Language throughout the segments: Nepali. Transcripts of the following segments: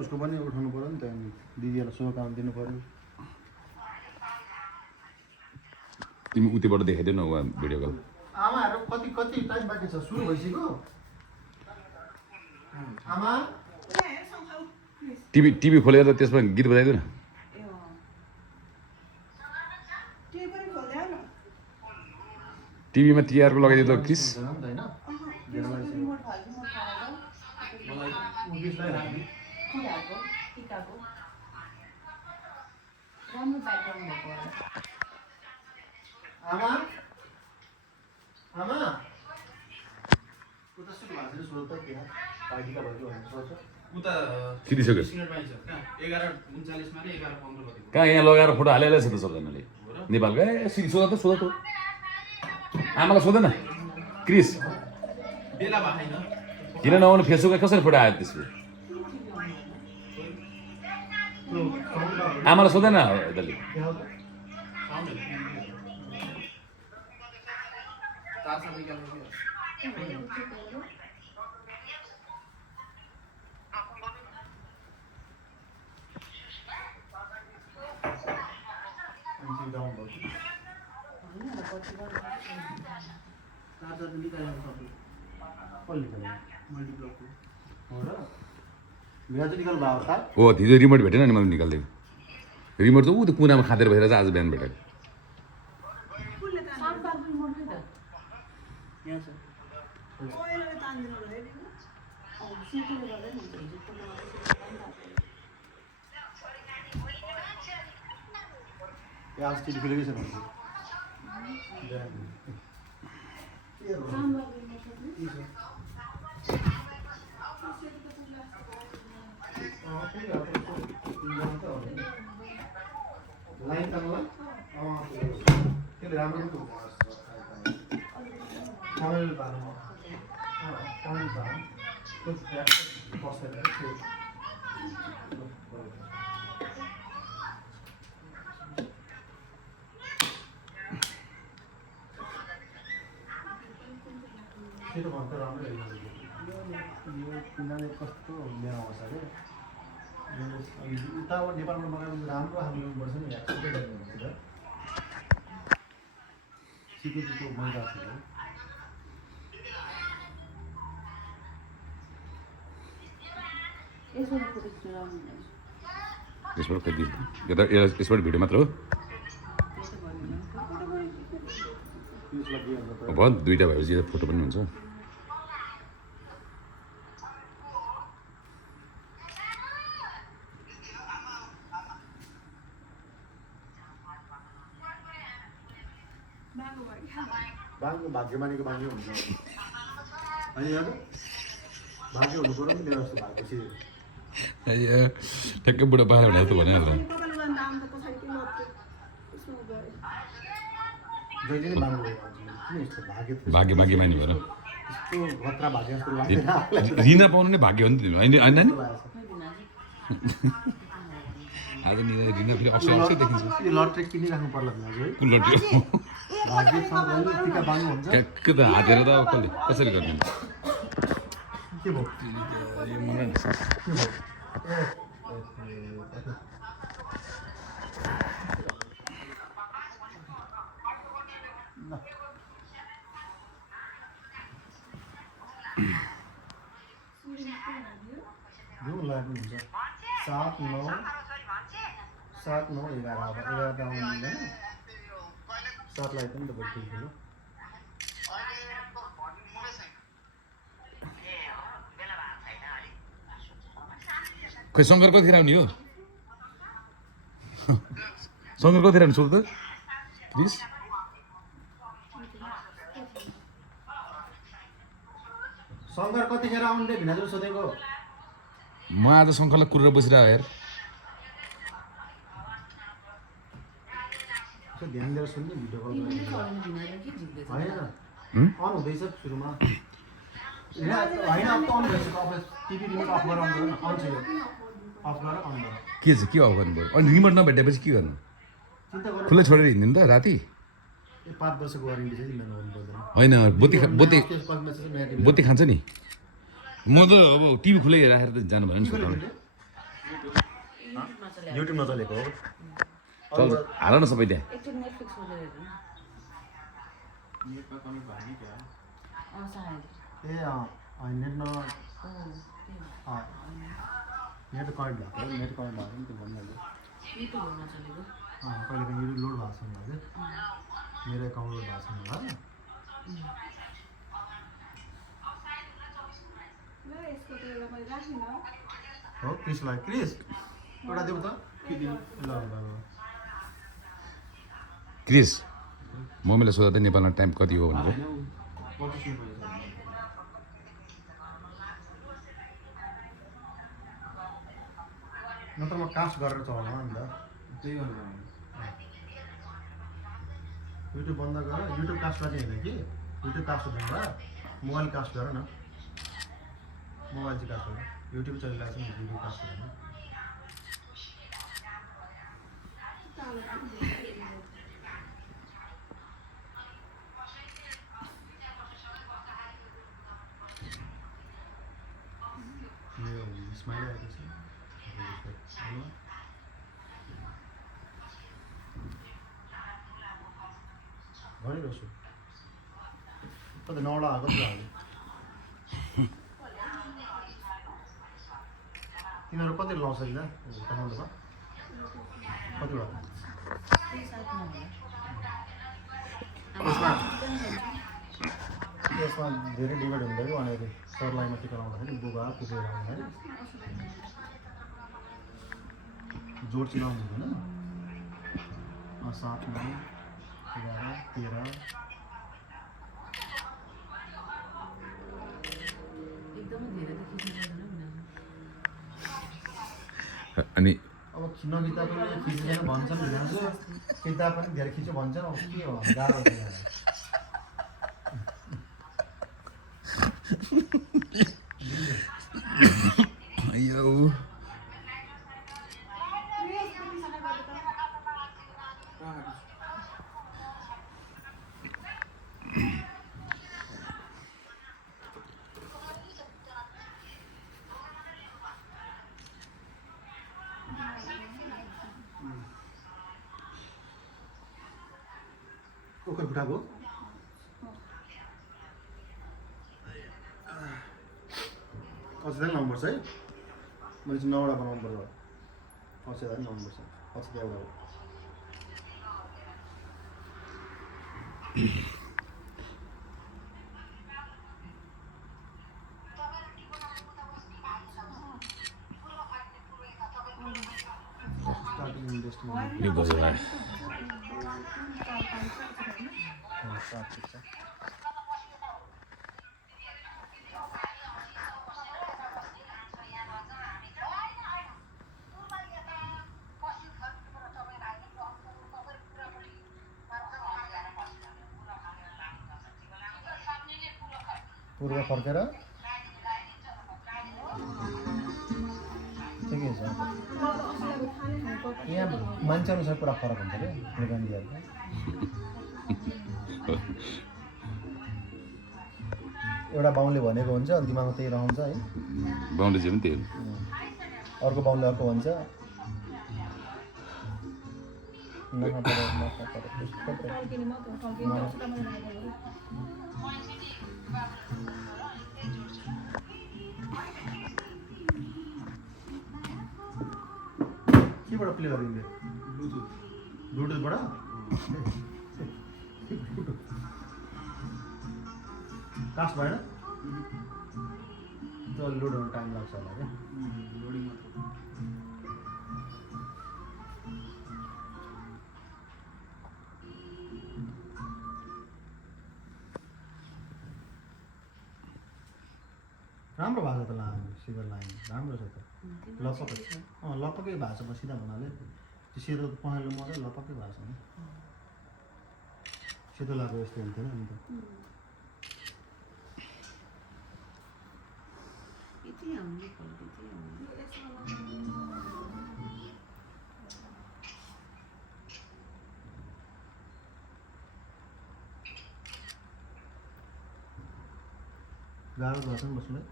उसको पनि उठाउनु पर्यो नि त दिदीहरूलाई शुभकामना दिनु पर्यो तिमी उतिबाट देखाइदेऊ न उहाँ भिडियो कल आमाहरू कति कति टाइम बाँकी छ सुरु भइसक्यो आमा टिभी खोलेर त्यसमा गीत बजाइदेऊ न टिभीमा टिआरको लगाइदियो त क्रिस आमा आमा उता सुरु भएको छ सोध्दा के पार्टीका भयो सोध्छ उता सिधिसक्यो सिग्नल पाइन्छ कहाँ 11:39 मा 11:15 गति कहाँ यहाँ लगाएर फोटो हालिहालेछ त सबजनाले नेपालको ए सोध त आमालाई सोध न क्रिस बेला भएन किन नआउनु फेसबुकमा कसरी फोटो आयो त्यसले आमालाई सोध न दाले तार सब निकाल्नु हो हिजो रिमोट भेटेन नि मैले निकालिदिएँ रिमोट चाहिँ ऊ त्यो कुनामा खाँदेर भएर चाहिँ आज बिहान भेटेको लाइन तललाई त्यसले राम्रो कमेल पार्नु कमेल पार्नु त्यो बसेर त्यो भन्दा राम्रो यो किनले कस्तो लिएर आउँछ अरे उता नेपालबाट मगाएको राम्रो हाल्नुपर्छ नि एक्सपोर्ट सिक्युरिटीको मैला छ यसबाट कति यता यसबाट भिडियो मात्र हो भयो दुईवटा भएपछि यो फोटो पनि हुन्छ बाङ्गो भाग्यमानीको बाङ्गो हुन्छ होइन यार भाग्य हुनु पर्यो नि मेरो जस्तो भएपछि ठ्याक्कै बुढा पाएर भनेर त भनिहाल्छ जहिले नै बाङ्गो भएर किन यस्तो भाग्य भाग्य भाग्यमानी भएर यस्तो खतरा भाग्य जस्तो लाग्दैन रिना पाउनु नै भाग्य हो नि त होइन होइन नि आज नि रिना फेरि अक्सर अक्सर देखिन्छ यो लट्री किनिराख्नु पर्ला दाजु है कुन लट्री हो भाग्य छ भने टिका बाङ्गो हुन्छ ट्याक्कै त हातेर त अब कसले कसरी गर्ने के भयो यो मलाई के भयो यो लाग्नु हुन्छ 7 9 7 9 11 अब 11 त आउनु हुँदैन 7 लाई पनि त बढी थियो खै शङ्कर कतिखेर आउने हो शङ्कर कतिखेर आउने सोध त प्लिज शङ्कर कतिखेर आउने भिनाजु सोधेको म आज शङ्करलाई कुरेर बसिरहेको यार ध्यान दिएर सुन्नु भिडियो कल होइन अन हुँदैछ सुरुमा होइन अब त अन भइसक्यो अब टिभी रिमोट अफ गरेर अन गर्नु अन छ यो अफ गरेर अन गर्नु के चाहिँ के अफ गर्नु पऱ्यो अनि रिमोट नभेटेपछि के गर्नु चिन्ता गर्नु खुल्लै छोडेर हिँड्नु त राति यो 5 वर्षको वारेन्टी चाहिँ मेरो हुनु पर्दैन होइन बोती त्यसपछि चाहिँ मेरो बोती खान्छ नि म त अब टिभी खुलै राखेर त जानु भएन नि सुताउनु युट्युबमा चले युट्युबमा चलेको हो चल हाल न सबै त्यहाँ एकचोटि नेटफ्लिक्स खोलेर हेर्नु नेटमा कमी भयो नि क्या सायद ए नेट न नेट कनेक्ट भएको हो नेट कनेक्ट भएको नि त्यो भन्नाले युट्युबमा चलेको कहिले काहीँ युट्युब लोड भएको छैन कि मेरो एकाउन्ट लोड भएको छैन होला हो क्रिसलाई क्रिस एउटा देऊ त ल ल क्रिस मम्मीलाई सोध्दा थिएँ नेपालमा टाइम कति हो भनेर नत्र म कास्ट गरेर चलाउनु नि त त्यही गर्नु युट्युब बन्द गर युट्युब कास्ट गर्ने होइन कि युट्युब कास्ट हुँदैन मोबाइल कास्ट गर न मोबाइल चाहिँ कास्ट गर युट्युब चलिरहेको छ नि युट्युब कास्ट हुँदैन मेरो स्माइल आएको छ भनिरहेको छु कति 9 आएको छ तिमीहरू कति लाउँछ नि कमाउनुमा कतिवटा यसमा धेरै डिभाइड हुँदैन भनेर सरलाईमा टिका लाउँदाखेरि बुबा पुगेर आउँदाखेरि जोड चिनाउनु हुँदैन 7 9 11 13 एकदमै धेरै त खिच्नु पर्दैन नि अनि अब नगीता पनि खिच्दैन भन्छन् हिजो खिच्दा पनि धेरै खिच्यो भन्छन् अब के हो गाह्रो छ अयो ओके खुट्टाको अझै लाउनुपर्छ है मैले चाहिँ 9वटा बनाउनु पर्छ अझै लाउनुपर्छ अझै एउटा यो गयो भाइ पूर्व फर्केर ठिकै छ यहाँ मान्छे अनुसार पुरा फरक हुन्छ क्या गान्धीहरूको एउटा बाहुनले भनेको हुन्छ अनि दिमागमा त्यही रहन्छ है बाहुनले चाहिँ पनि त्यही हो अर्को बाहुनले अर्को भन्छ केबाट प्ले गरिन्छ ब्लुटुथबाट कास्ट भएन त्यो लोड हुनु टाइम लाग्छ होला क्या लोडिङ मात्र राम्रो भएको त लाइन सिधा लाइन राम्रो छ त लपकै लपकै भएको छ सिधा हुनाले त्यो सेतो पहेँलो मात्रै लपकै भएको छ नि सेतो लगाएको यस्तो हुन्थेन नि त यति आउने क्वालिटी गाह्रो गर्छ नि बस्नुलाई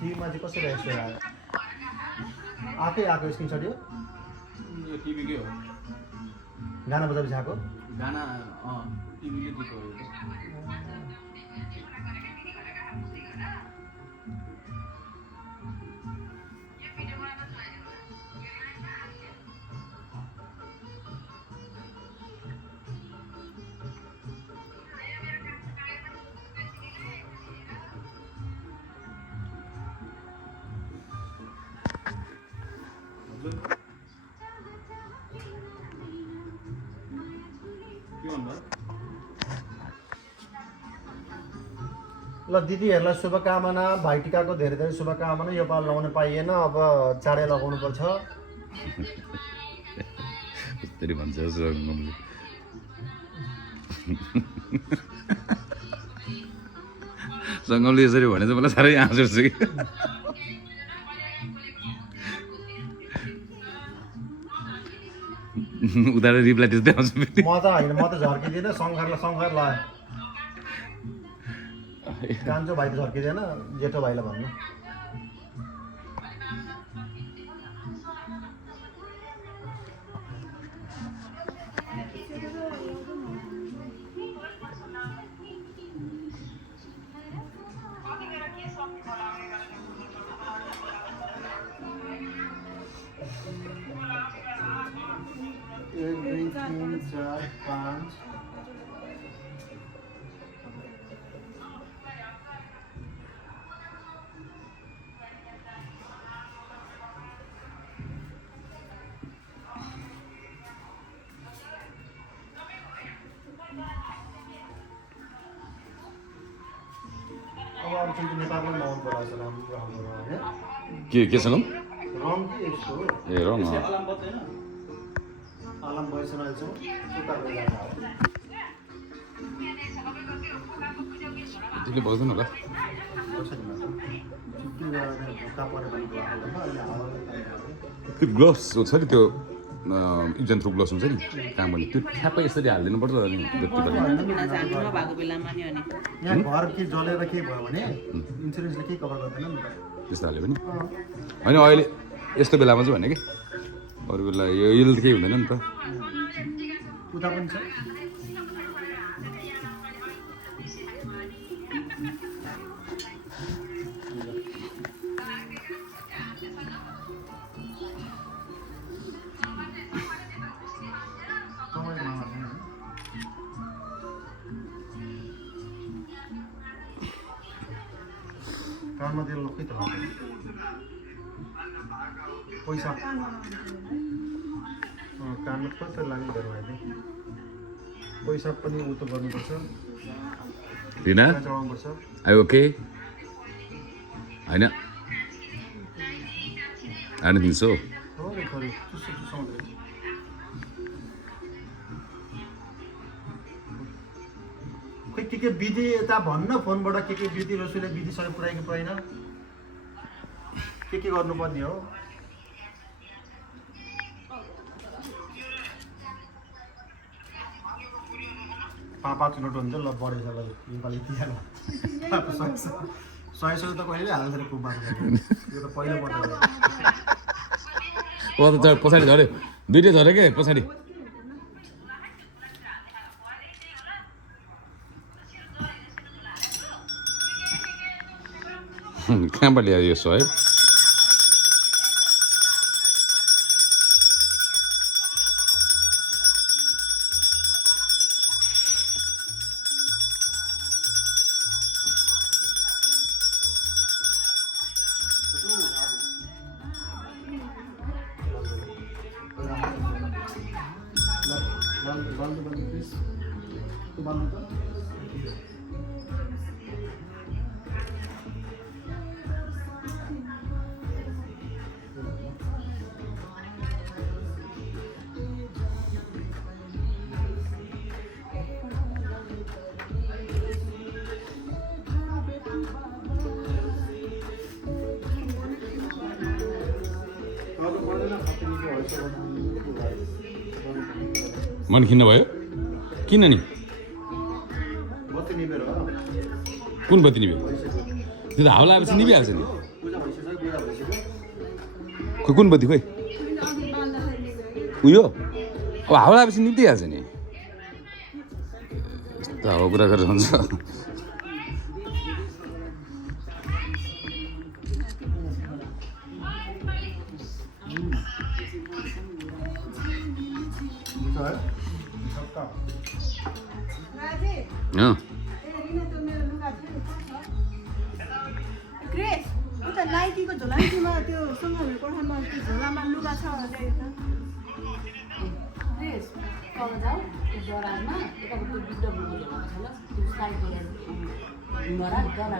टिभीमा चाहिँ कसरी यस्तो आयो आफै आएको स्क्रिनसट यो यो टिभीकै हो गाना बजाएपछि आएको गाना टिभीले दिएको हो यो के भन्नु ल दिदीहरूलाई शुभकामना भाइटिकाको धेरै धेरै शुभकामना यो पाल लगाउन पाइएन अब चाँडै लगाउनुपर्छ त्यसरी भन्छ रङ्गमले रङ्गमले यसरी भने चाहिँ मलाई साह्रै आँसु उठ्छ कि उनीहरू रिप्लाई त्यस्तै आउँछ फेरि म त होइन म त झर्किँदिनँ शङ्करलाई शङ्कर लगायो कान्छो भाइ त झर्किँदैन जेठो भाइलाई भन्नु एक दुई तिन चार पाँच अब आउँछ नेपालमा नआउनु पर्छ राम्रो राम्रो होइन केसँग रङ के यस्तो हो ए रङ अलार्म बज्दैन आलम भइसक्यो अहिलेसम्म उता गएर त्यसले बस्दैन होला त्यो ग्लोभ्स छ नि त्यो इक्जाम थ्रु ग्लोभ्स हुन्छ नि काम गर्ने त्यो ठ्याप्पै यसरी हालिदिनु पर्छ अनि भएको बेलामा नि अनि यहाँ घर के जलेर के भयो भने इन्सुरेन्सले केही कभर गर्दैन नि त त्यस्तो हाल्यो भने होइन अहिले यस्तो बेलामा चाहिँ भने कि अरू बेला यो यसले त केही हुँदैन नि त उता पनि छ कानमा तेल लक्कै त पैसा कानमा कति लाग्ने गर्नु अहिले पैसा पनि उतो गर्नुपर्छ रिना चढाउनुपर्छ आई ओके होइन आई डोन्ट थिङ्क सो हो रे खरे चुसो चुसाउँदै खोइ के विधि यता भन्न फोनबाट के विधि रसुले विधिसँग पुऱ्याइ कि पुऱ्याइन के गर्नुपर्ने हो पाँच नोट हुन्छ ल बढेछ ल योपालि इतिहासमा 100 त कहिले हाल्दैन कुम्बा यो त पहिलो पल्ट त पछाडि झऱ्यो दुइटै झऱ्यो के पछाडि कहाँबाट ल्यायो यो सहयोग मन खिन्न भयो किन नि बत्ती निभेर कुन बत्ती निभ्यो त्यो त हावा लगाएपछि निभिहाल्छ नि पूजा भइसक्यो पूजा भइसक्यो खोइ कुन बत्ती खोइ उयो अब हावा लगाएपछि निभ्दिहाल्छ नि यस्तो हावा कुरा गरेर हुन्छ ग्रेस उता नाइकीको झोलामा त्यो सँगहरू कोठामा त्यो झोलामा लुगा छ ल्याएर ग्रेस कल जाऊ त्यो डरामा यताको त्यो बिग्ड बुझेर छ ल त्यो स्लाइड गरेर डरा डरा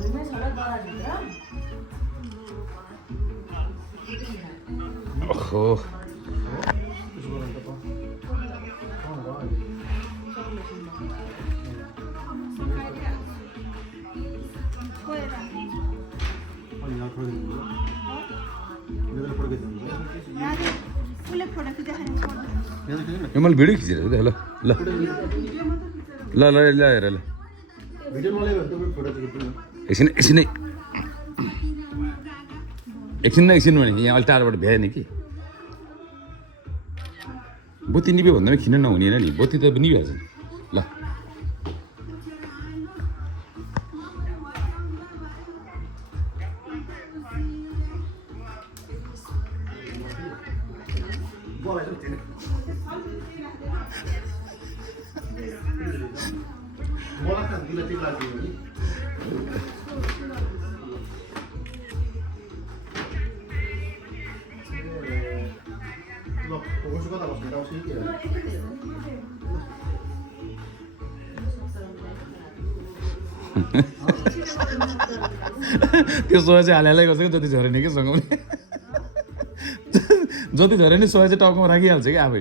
हुँदै छ ल डराभित्र ओहो यो मैले भिडियो खिचेर ल ल ल ल ल ल हेर ल भिडियो नले भने त फोटो खिच्नु एकछिन एकछिन भने यहाँ अलि टाढोबाट भ्याएन कि बत्ती निभ्यो भन्दा पनि खिन नहुने होइन नि बत्ती त निभिहाल्छ नि ल मलाई त दिला टिक लाग्यो नि ल फोकस कता बस्नु आउँछ कि त्यो सोया चाहिँ हालिहालै गर्छ कि जति झऱ्यो नि कि सँगाउने जति झऱ्यो नि सोया चाहिँ टाउकोमा राखिहाल्छ कि आफै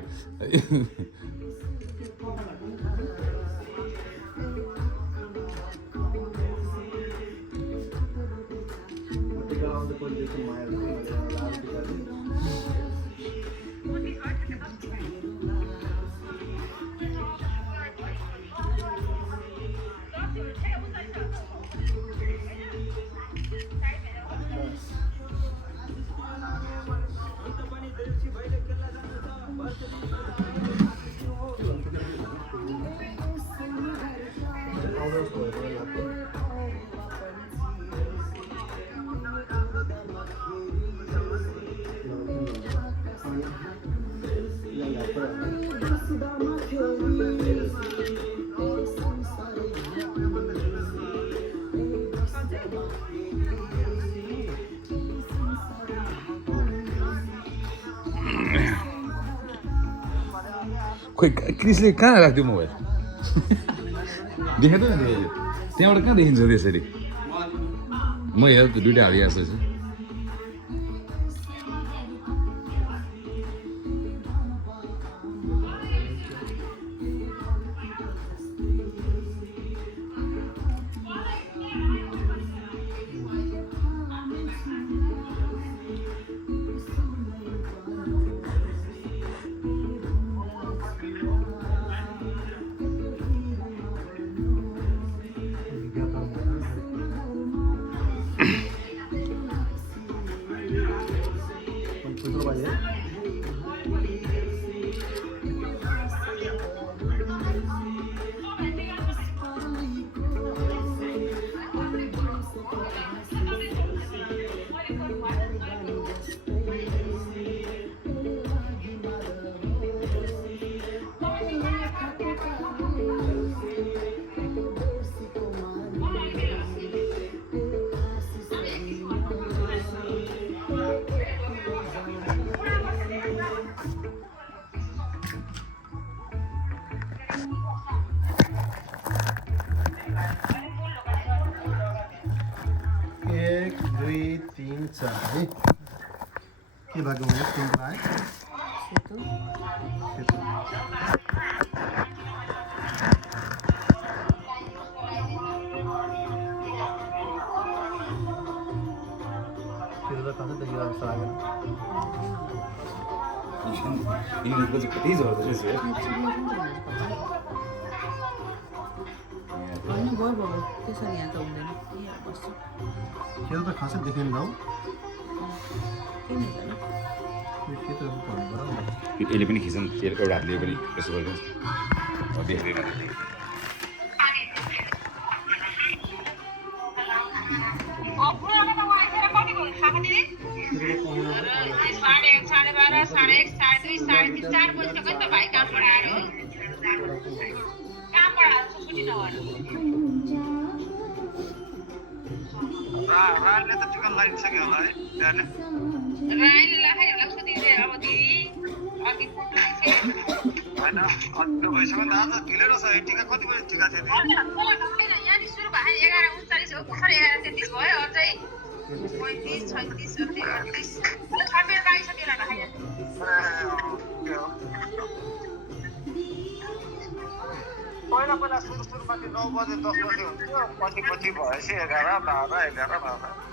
खोइ क्रिसले कहाँ राखिदियो मोबाइल देखाएको नि त्यहाँबाट कहाँ देखिन्छ त्यसरी म हेर त दुइटा हालिरहेको छु एक दुई तीन चार है के भएको भने तिम्रो आए त खान्छ त यो जस्तो लागेन इङ्ग्लिसको चाहिँ कति जस्तो रहेछ है होइन भयो त्यसरी यहाँ त हुँदैन यहाँ बस्छु खेल त खासै देखेन हौ किन हुँदैन खेतहरू भन्नु पर्यो यसले पनि खिच्छ नि एउटा हातले पनि यसो गर्छ देख्दैन राईले त टिकट लगाइसक्यो होला है त्यहाँले होइन अन्त भइसक्यो नि त आज ढिलै रहेछ है टिका कति बजी टिका थियो पहिला पहिला सुरुमा त्यो 9 बजे 10 बजे हुन्थ्यो पछि पछि भएपछि 11 12 11 12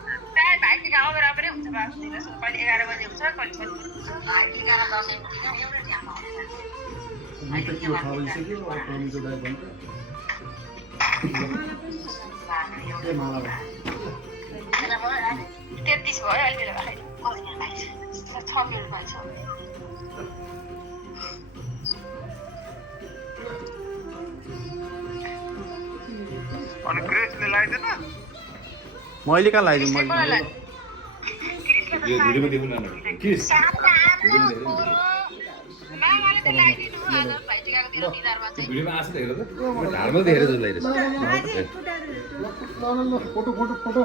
अनि क्रेजले लगाइदिएन मैले कहाँ लगाइदिउँ मैले यो भिडियोमा देख्नु न किस भिडियोमा आछ देखेर त ढाडमा देखेर जस्तो लागिरहेछ फोटो फोटो फोटो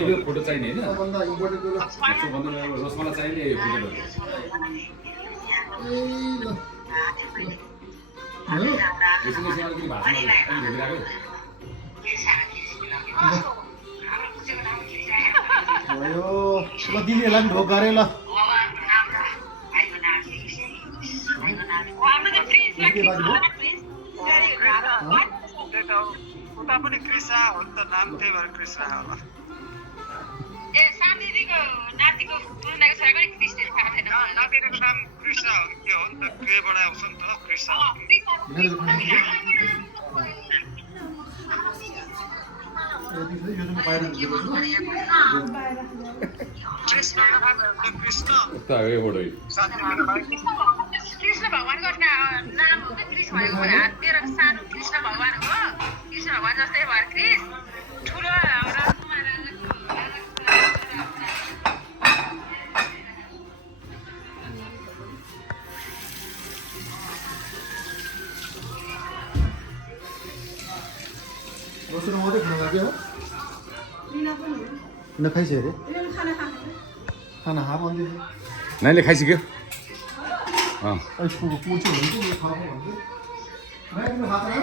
यो फोटो चाहिने होइन सबभन्दा इम्पोर्टेन्ट कुरा रसमाला चाहिने यो फोटो यसमा अलिकति भाषण भेटिरहेको भयो ल दिदीहरूलाई पनि ढोक गरे ल उता पनि क्रिसा हो नि त नाम त्यही भएर क्रिस राखा होला नातिनीको नाम कृष्ण हो कि के हो नि त केबाट आउँछ नि त कृष्ण कृष्ण कस्तो आयो फोटो कृष्ण भगवानको नाम हो कृष्ण भएको हात मेरो सानो कृष्ण भगवान हो कृष्ण भगवान जस्तै भएर कृष्ण ठुलो दोस्रो मात्रै खाना लाग्यो हो किन खाइसक्यो अरे खाना खा भन्दै नानीले खाइसक्यो स्कुलको पुल्छु भन्छ यो खाएको भन्छु किन खाएको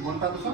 मनता त छ